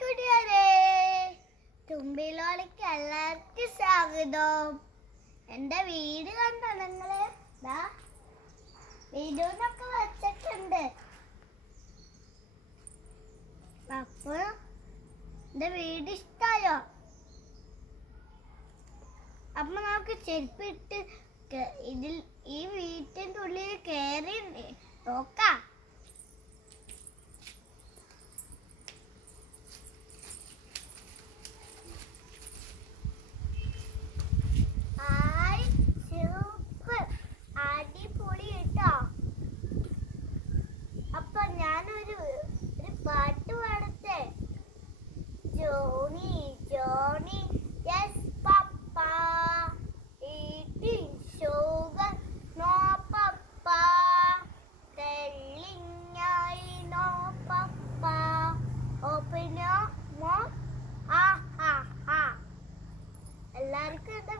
കൂട്ടുകാരെ, തുമ്പിലോളിക്ക് എല്ലാവർക്കും സ്വാഗതം. എന്റെ വീട് കണ്ടോ നിങ്ങള്? വീഡിയോന്നൊക്കെ വെച്ചിട്ടുണ്ട്. അപ്പൊ എന്റെ വീട് ഇഷ്ടായോ? അപ്പൊ നമുക്ക് ചെരുപ്പിട്ട് ഈ വീട്ടിന്റെ ഉള്ളിൽ കയറി നോക്കാം. അപ്പൊ ഞാനൊരു പാട്ട് പാടട്ടെ. Johnny Johnny yes papa, eating sugar no papa, telling I no papa, open your mouth. എല്ലാവർക്കും എന്താ